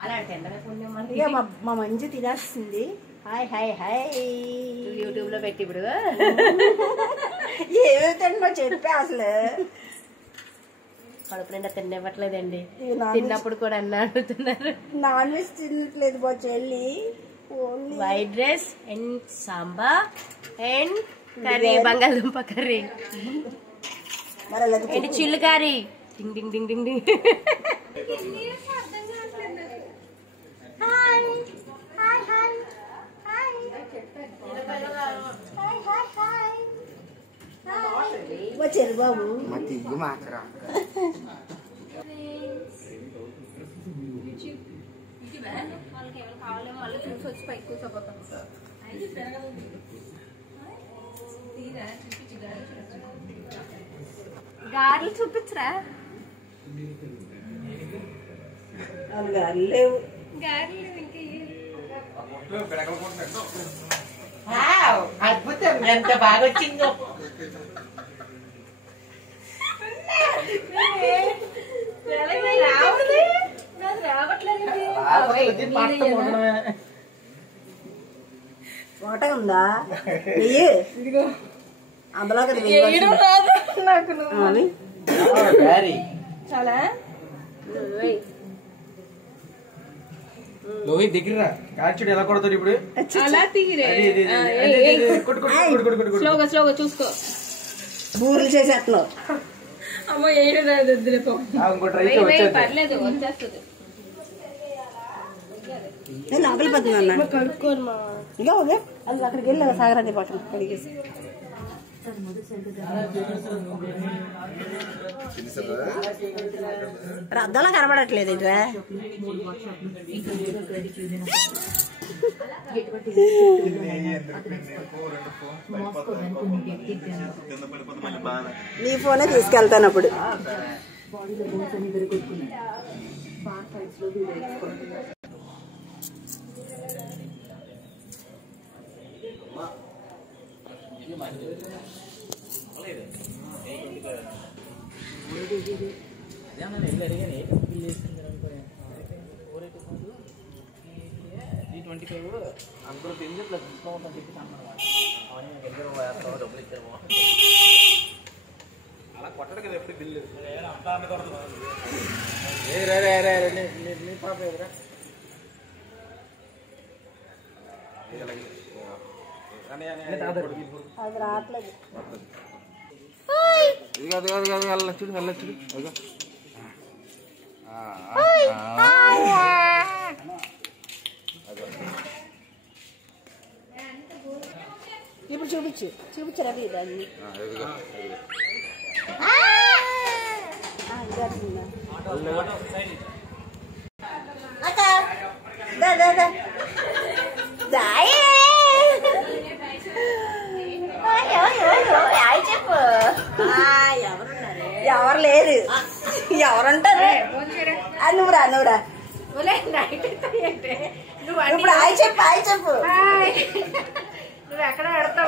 మా మంజు తినేస్తుంది. Hi hi hi YouTube లో పెట్టి ఇప్పుడు ఏమవుతుందో చెప్పే అసలు కడుపు నిండా తినివ్వట్లేదండి. తిన్నప్పుడు కూడా అన్న అడుగుతున్నారు. నాన్ వెజ్ తినట్లేదు బా చెల్లి. White rice and sambar and curry, బంగాళదుంప కర్రీ అండ్ చిల్లు కర్రీ. డింగ్ డింగ్ డింగ్ డింగ్ డింగ్. వచ్చారు బాబు. గారెలు చూపించరా? గారెలు లేవు. అద్భుతం, ఎంత బాగా వచ్చిందో. కోట ఉందా? అందులో చాలా లోహిత్ దగ్గర కాల్చుడు ఎలా కొడతాడు ఇప్పుడు? అలా తీరే స్లోగా స్లోగా చూసుకో. బూరెలు చేసేస్తున్నావు. అమ్మో ఏడు రాదు, వద్దులేపో. పర్లేదు వచ్చేస్తుంది. నేను లోపలి పోతున్నా. కడుక్కోరు మా ఇంకా అది అక్కడికి వెళ్ళి సాగరాన్ని పట్టం కడిగేసి. రద్దలా కనబడట్లేదు ఇట్రా. నీ ఫోనే తీసుకెళ్తాను అప్పుడు. అలా కొట్టడు కదా ఎప్పుడు బిల్లు. పాప ఎదురా అది రావట్లేదు. ఇది కాదు కాదు కాదు వెళ్ళొచ్చుడు వెళ్ళొచ్చుడు. ఇప్పుడు చూపించరా దాన్ని. ఎవరు లేరు. ఎవరుంటారు? నువ్వురా నువ్వురా ఇప్పుడు హాయ్ చెప్పు. నువ్వు ఎక్కడ పెడతావు?